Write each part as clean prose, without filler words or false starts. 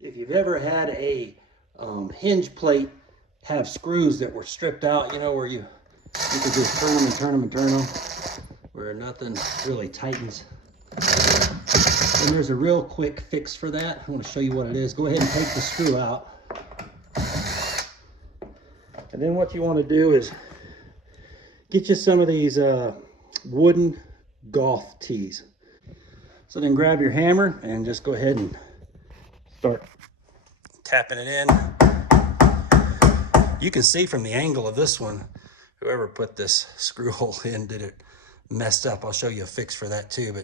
If you've ever had a hinge plate have screws that were stripped out, you know, where you could just turn them and turn them and turn them, where nothing really tightens. And there's a real quick fix for that. I want to show you what it is. Go ahead and take the screw out. And then what you want to do is get you some of these wooden golf tees. So then grab your hammer and just go ahead and start tapping it in. You can see from the angle of this one, whoever put this screw hole in did it messed up. I'll show you a fix for that too.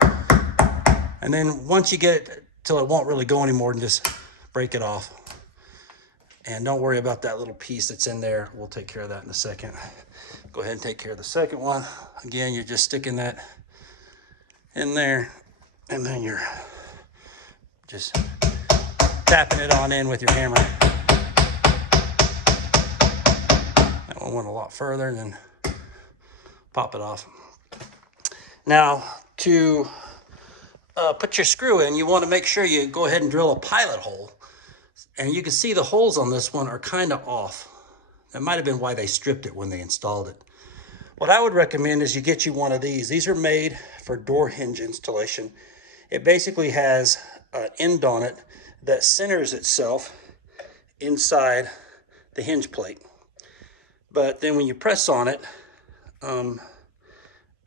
And then once you get it till it won't really go anymore, and just break it off. And don't worry about that little piece that's in there. We'll take care of that in a second. Go ahead and take care of the second one. Again, you're just sticking that in there, and then you're just tapping it on in with your hammer. That one went a lot further, and then pop it off. Now, to put your screw in, you want to make sure you go ahead and drill a pilot hole. And you can see the holes on this one are kind of off. That might have been why they stripped it when they installed it. What I would recommend is you get you one of these. These are made for door hinge installation. It basically has an end on it that centers itself inside the hinge plate. But then when you press on it,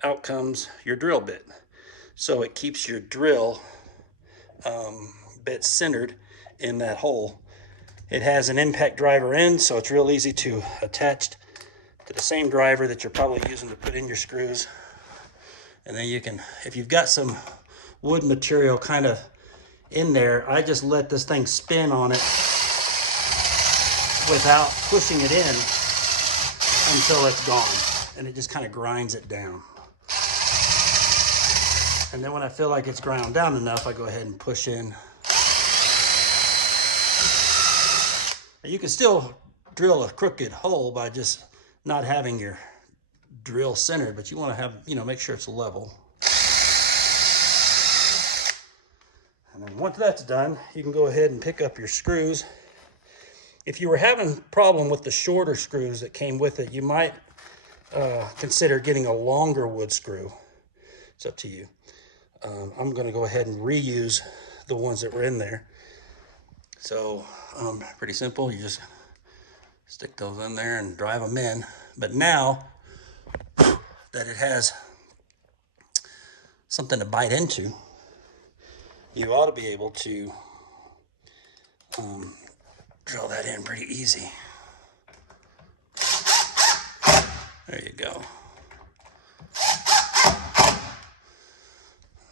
out comes your drill bit. So it keeps your drill bit centered in that hole. It has an impact driver in, so it's real easy to attach to the same driver that you're probably using to put in your screws. And then you can, if you've got some wood material kind of in there, I just let this thing spin on it without pushing it in until it's gone. And it just kind of grinds it down. And then when I feel like it's ground down enough, I go ahead and push in. You can still drill a crooked hole by just not having your drill centered, but you want to have, make sure it's level. And then once that's done, you can go ahead and pick up your screws. If you were having a problem with the shorter screws that came with it, you might consider getting a longer wood screw. It's up to you. I'm going to go ahead and reuse the ones that were in there. So pretty simple. You just stick those in there and drive them in. But now that it has something to bite into, you ought to be able to drill that in pretty easy. There you go.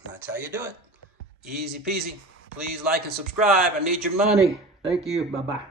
That's how you do it. Easy peasy. Please like and subscribe. I need your money. Thank you. Bye-bye.